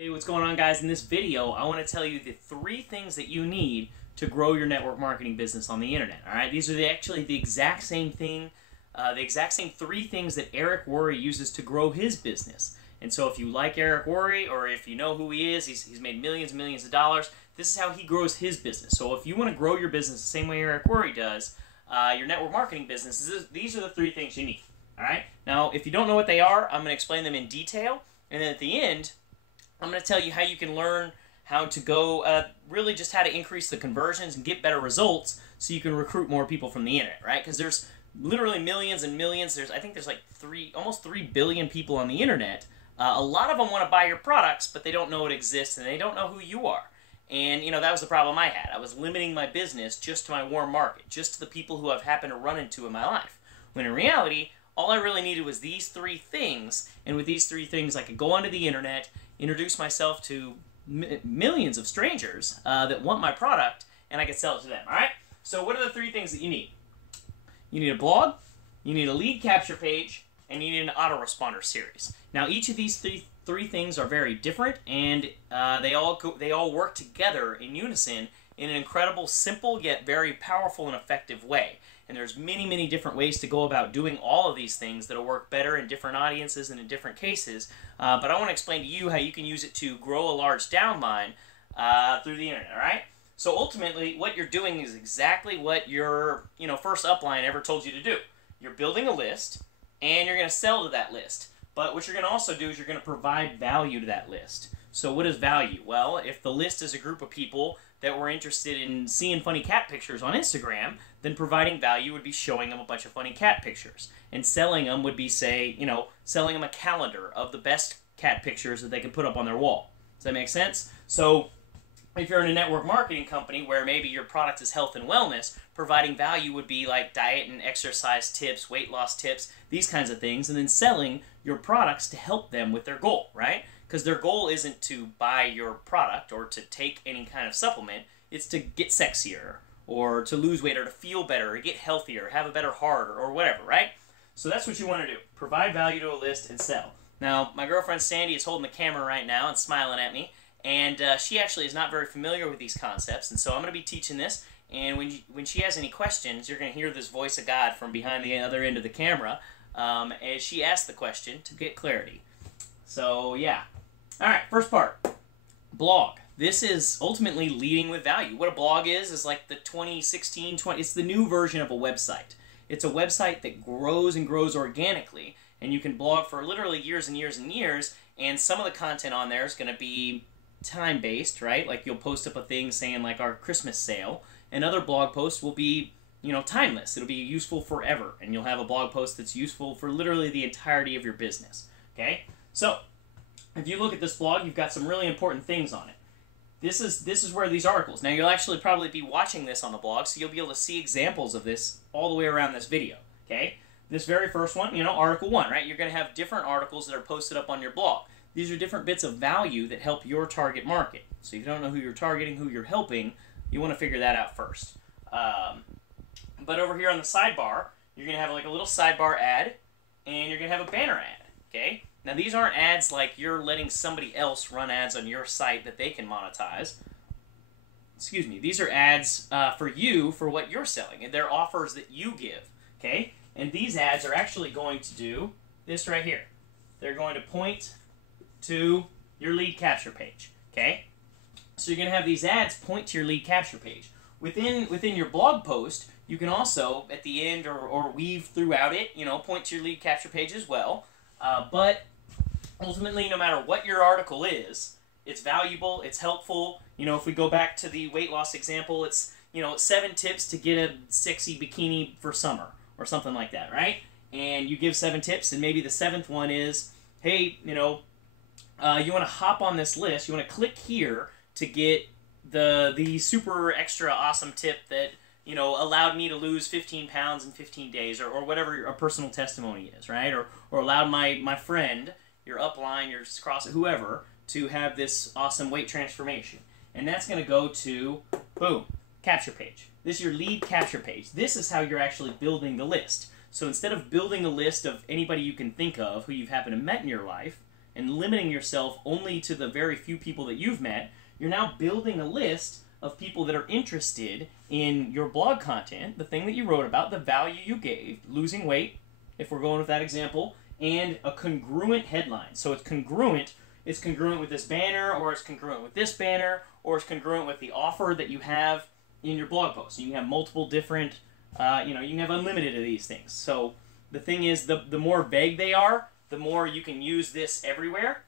Hey, what's going on, guys? In this video, I want to tell you the 3 things that you need to grow your network marketing business on the internet. All right, these are actually the exact same thing, the exact same 3 things that Eric Worre uses to grow his business. And so, if you like Eric Worre, or if you know who he is, he's made millions and millions of dollars. This is how he grows his business. So, if you want to grow your business the same way Eric Worre does, your network marketing business, these are the 3 things you need. All right. Now, if you don't know what they are, I'm going to explain them in detail, and then at the end, I'm going to tell you how you can learn how to go, really just how to increase the conversions and get better results so you can recruit more people from the internet, right? Because there's literally millions and millions. I think there's like almost 3 billion people on the internet. A lot of them want to buy your products, but they don't know it exists and they don't know who you are. And, you know, that was the problem I had. I was limiting my business just to my warm market, just to the people who I've happened to run into in my life. When in reality, all I really needed was these 3 things, and with these 3 things, I could go onto the internet, introduce myself to millions of strangers that want my product, and I could sell it to them, all right? So what are the 3 things that you need? You need a blog, you need a lead capture page, and you need an autoresponder series. Now, each of these three things are very different, and they all work together in unison in an incredible, simple, yet very powerful and effective way. And there's many, many different ways to go about doing all of these things that'll work better in different audiences and in different cases. But I want to explain to you how you can use it to grow a large downline through the internet, all right? So ultimately, what you're doing is exactly what your first upline ever told you to do. You're building a list, and you're going to sell to that list. But what you're going to also do is you're going to provide value to that list. So what is value? Well, if the list is a group of people that were interested in seeing funny cat pictures on Instagram, then providing value would be showing them a bunch of funny cat pictures. And selling them would be, say, selling them a calendar of the best cat pictures that they can put up on their wall. Does that make sense? So if you're in a network marketing company where maybe your product is health and wellness, providing value would be like diet and exercise tips, weight loss tips, these kinds of things, and then selling your products to help them with their goal, right? Because their goal isn't to buy your product or to take any kind of supplement. It's to get sexier or to lose weight or to feel better or get healthier, have a better heart or whatever, right? So that's what you want to do. Provide value to a list and sell. Now, my girlfriend Sandy is holding the camera right now and smiling at me, and she actually is not very familiar with these concepts, and so I'm going to be teaching this, and when she has any questions, you're going to hear this voice of God from behind the other end of the camera as she asks the question to get clarity. So, yeah. All right, first part, blog. This is ultimately leading with value. What a blog is like the 2016, it's the new version of a website. It's a website that grows and grows organically, and you can blog for literally years and years and years, and some of the content on there is going to be time-based, right? Like you'll post up a thing saying like our Christmas sale, and other blog posts will be, timeless. It'll be useful forever, and you'll have a blog post that's useful for literally the entirety of your business, okay? So, if you look at this blog, you've got some really important things on it. This is where these articles. Now, you'll actually probably be watching this on the blog, so you'll be able to see examples of this all the way around this video, okay? This very first one, Article 1, right? You're going to have different articles that are posted up on your blog. These are different bits of value that help your target market. So if you don't know who you're targeting, who you're helping, you want to figure that out first. But over here on the sidebar, you're going to have like a little sidebar ad, and you're going to have a banner ad, okay? Now, these aren't ads like you're letting somebody else run ads on your site that they can monetize. Excuse me. These are ads for you, for what you're selling, and they're offers that you give, okay? And these ads are actually going to do this right here. They're going to point to your lead capture page, okay? So you're going to have these ads point to your lead capture page. Within your blog post, you can also, at the end or weave throughout it, point to your lead capture page as well. But ultimately, no matter what your article is, it's valuable, it's helpful. If we go back to the weight loss example, it's, 7 tips to get a sexy bikini for summer or something like that, right? And you give 7 tips, and maybe the 7th one is, hey, you want to hop on this list, you want to click here to get the super extra awesome tip that, allowed me to lose 15 pounds in 15 days, or whatever a personal testimony is, right? Or allowed my friend, your upline, your cross, whoever, to have this awesome weight transformation. And that's going to go to, boom, capture page. This is your lead capture page. This is how you're actually building the list. So instead of building a list of anybody you can think of who you've happened to met in your life, and limiting yourself only to the very few people that you've met, you're now building a list of people that are interested in your blog content, the thing that you wrote about, the value you gave, losing weight, if we're going with that example, and a congruent headline. So it's congruent with this banner, or it's congruent with this banner, or it's congruent with the offer that you have in your blog post. You can have multiple different, you can have unlimited of these things. So the thing is, the more vague they are, the more you can use this everywhere.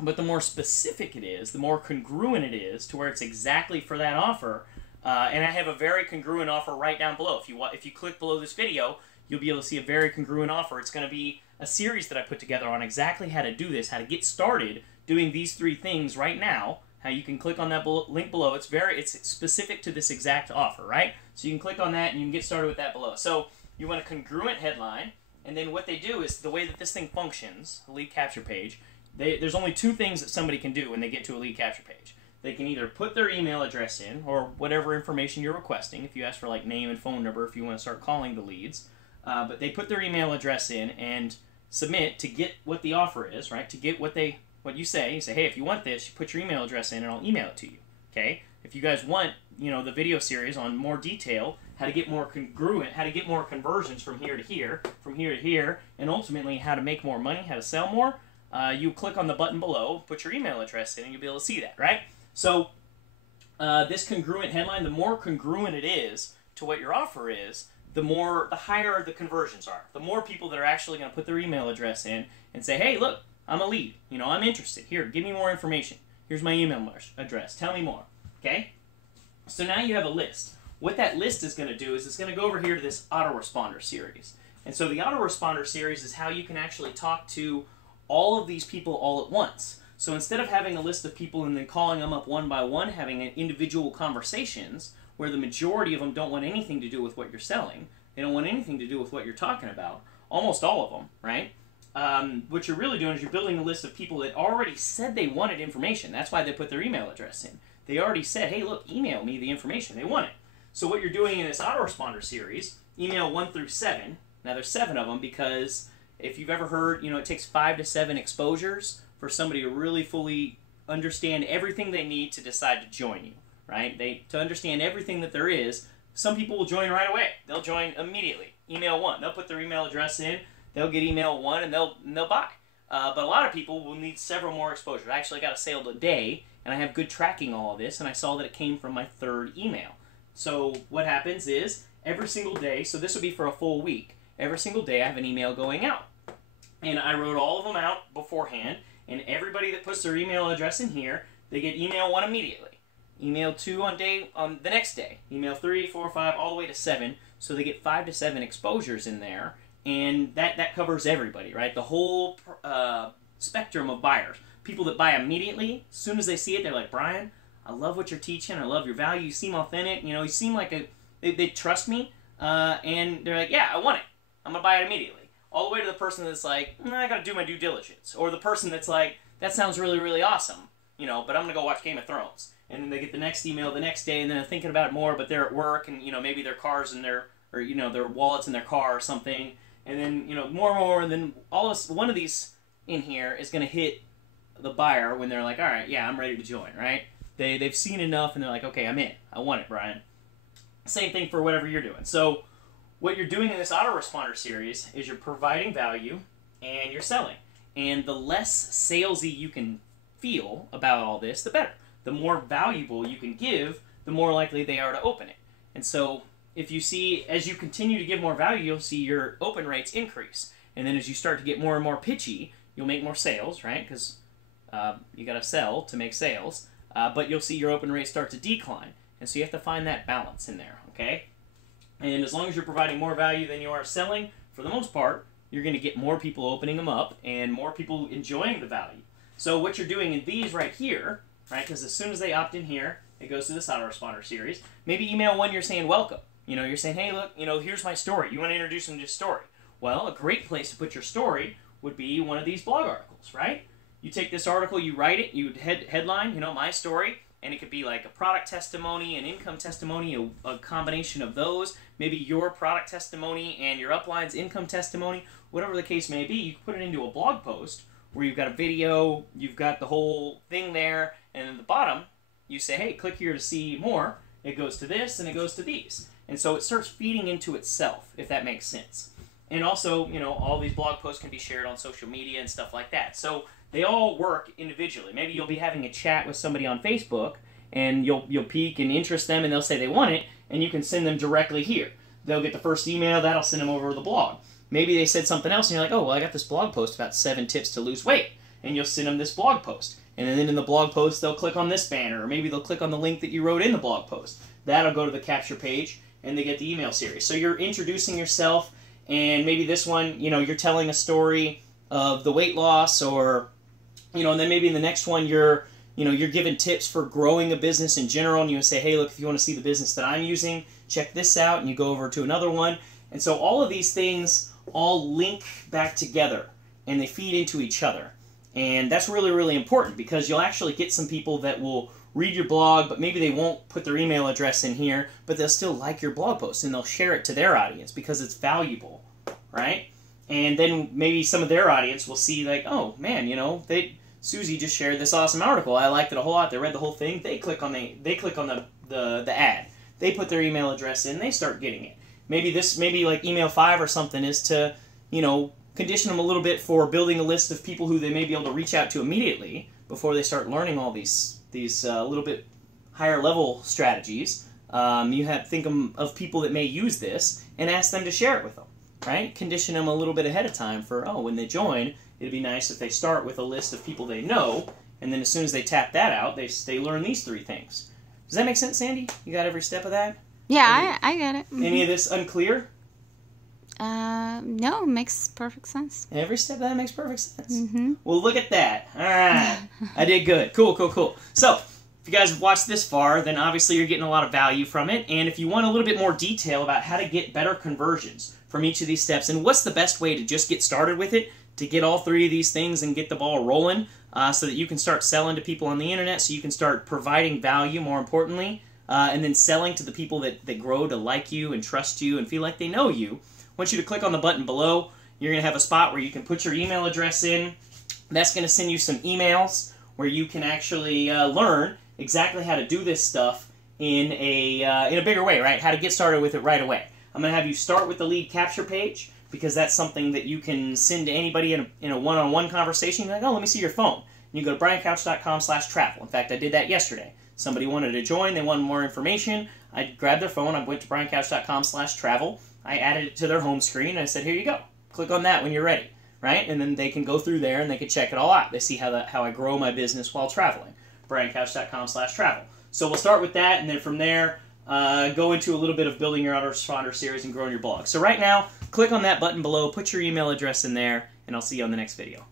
But the more specific it is, the more congruent it is to where it's exactly for that offer. And I have a very congruent offer right down below. If you click below this video, you'll be able to see a very congruent offer. It's going to be a series that I put together on exactly how to do this, how to get started doing these 3 things right now. How you can click on that link below. It's specific to this exact offer, right? So you can click on that and you can get started with that below. So you want a congruent headline, and then what they do is the way that this thing functions, the lead capture page. There's only 2 things that somebody can do when they get to a lead capture page. They can either put their email address in, or whatever information you're requesting. If you ask for like name and phone number, if you want to start calling the leads, but they put their email address in and submit to get what the offer is, right? To get what you say. You say, hey, if you want this, you put your email address in, and I'll email it to you. Okay? If you guys want, the video series on more detail, how to get more congruent, how to get more conversions from here to here, and ultimately how to make more money, how to sell more. You click on the button below, put your email address in, and you'll be able to see that, right? So this congruent headline, the more congruent it is to what your offer is, the higher the conversions are. The more people that are actually going to put their email address in and say, hey, look, I'm a lead. I'm interested. Here, give me more information. Here's my email address. Tell me more. Okay? So now you have a list. What that list is going to do is it's going to go over here to this autoresponder series. And so the autoresponder series is how you can actually talk to all of these people all at once. So instead of having a list of people and then calling them up one by one, having individual conversations where the majority of them don't want anything to do with what you're selling, they don't want anything to do with what you're talking about, almost all of them, right? What you're really doing is you're building a list of people that already said they wanted information. That's why they put their email address in. They already said, hey, look, email me the information. They want it. So what you're doing in this autoresponder series, email 1 through 7. Now there's 7 of them because if you've ever heard, it takes 5 to 7 exposures for somebody to really fully understand everything they need to decide to join you, right? To understand everything that there is, some people will join right away. They'll join immediately. Email 1. They'll put their email address in. They'll get email 1 and they'll buy. But a lot of people will need several more exposures. I actually got a sale today, and I have good tracking all of this, and I saw that it came from my 3rd email. So what happens is every single day, so this would be for a full week, every single day I have an email going out. And I wrote all of them out beforehand, and everybody that puts their email address in here, they get email 1 immediately. Email 2 on the next day. Email 3, 4, 5, all the way to 7. So they get 5 to 7 exposures in there, and that covers everybody, right? The whole spectrum of buyers. People that buy immediately, as soon as they see it, they're like, Brian, I love what you're teaching. I love your value. You seem authentic. You seem like they trust me, and they're like, yeah, I want it. I'm going to buy it immediately. All the way to the person that's like, I got to do my due diligence. Or the person that's like, that sounds really, really awesome, but I'm going to go watch Game of Thrones. And then they get the next email the next day, and then they're thinking about it more, but they're at work, and, maybe their car's in their, or, their wallet's in their car or something. And then, more, and then one of these in here is going to hit the buyer when they're like, all right, yeah, I'm ready to join, right? They've seen enough, and they're like, okay, I'm in. I want it, Brian. Same thing for whatever you're doing. So what you're doing in this autoresponder series is you're providing value and you're selling. And the less salesy you can feel about all this, the better. The more valuable you can give, the more likely they are to open it. And so if you see, as you continue to give more value, you'll see your open rates increase. And then as you start to get more and more pitchy, you'll make more sales, right? Because you got to sell to make sales. But you'll see your open rates start to decline. And so you have to find that balance in there, okay? And as long as you're providing more value than you are selling, for the most part, you're going to get more people opening them up and more people enjoying the value. So what you're doing in these right here, right, because as soon as they opt in here, it goes to this autoresponder series. Maybe email 1, you're saying welcome. You're saying, hey, look, here's my story. You want to introduce them to your story. Well, a great place to put your story would be one of these blog articles, right? You take this article, you write it, you headline, my story, and it could be like a product testimony, an income testimony, a combination of those, maybe your product testimony and your upline's income testimony, whatever the case may be. You can put it into a blog post where you've got a video, you've got the whole thing there, and at the bottom, you say, hey, click here to see more. It goes to this, and it goes to these. And so it starts feeding into itself, if that makes sense. And also, you know, all these blog posts can be shared on social media and stuff like that. So they all work individually. Maybe you'll be having a chat with somebody on Facebook, and you'll pique and interest them, and they'll say they want it, and you can send them directly here. They'll get the first email, that'll send them over to the blog. Maybe they said something else, and you're like, oh, well, I got this blog post about 7 tips to lose weight. And you'll send them this blog post. And then in the blog post, they'll click on this banner, or maybe they'll click on the link that you wrote in the blog post. That'll go to the capture page, and they get the email series. So you're introducing yourself, and maybe this one, you know, you're telling a story of the weight loss, or, you know, and then maybe in the next one, you're giving tips for growing a business in general, and you say, hey, look, if you want to see the business that I'm using, check this out, and you go over to another one. And so all of these things all link back together, and they feed into each other. And that's really, really important, because you'll actually get some people that will read your blog, but maybe they won't put their email address in here, but they'll still like your blog post, and they'll share it to their audience because it's valuable, right? And then maybe some of their audience will see, like, oh, man, you know, Susie just shared this awesome article. I liked it a whole lot. They read the whole thing. They click on the ad. They put their email address in. They start getting it. Maybe like email 5 or something is to, you know, condition them a little bit for building a list of people who they may be able to reach out to immediately before they start learning all these little bit higher level strategies. Think of people that may use this and ask them to share it with them, right? Condition them a little bit ahead of time for, oh, when they join, it'd be nice if they start with a list of people they know, and then as soon as they tap that out, they learn these 3 things. Does that make sense, Sandy? You got every step of that? Yeah, I get it. Mm-hmm. Any of this unclear? No, it makes perfect sense. Every step of that makes perfect sense. Mm-hmm. Well, look at that. All right. I did good. Cool. So, if you guys have watched this far, then obviously you're getting a lot of value from it. And if you want a little bit more detail about how to get better conversions from each of these steps, and what's the best way to just get started with it, to get all 3 of these things and get the ball rolling, so that you can start selling to people on the internet, so you can start providing value, more importantly, and then selling to the people that grow to like you and trust you and feel like they know you, I want you to click on the button below. You're going to have a spot where you can put your email address in. That's going to send you some emails where you can actually learn exactly how to do this stuff in a bigger way, right? How to get started with it right away. I'm going to have you start with the lead capture page, because that's something that you can send to anybody in a one-on-one conversation. You're like, oh, let me see your phone. And you go to briancouch.com/travel. In fact, I did that yesterday. Somebody wanted to join. They wanted more information. I grabbed their phone. I went to briancouch.com/travel. I added it to their home screen, and I said, here you go. Click on that when you're ready, right? And then they can go through there, and they can check it all out. They see how I grow my business while traveling. briancouch.com/travel. So we'll start with that, and then from there, go into a little bit of building your autoresponder series and growing your blog. So right now, click on that button below, put your email address in there, and I'll see you on the next video.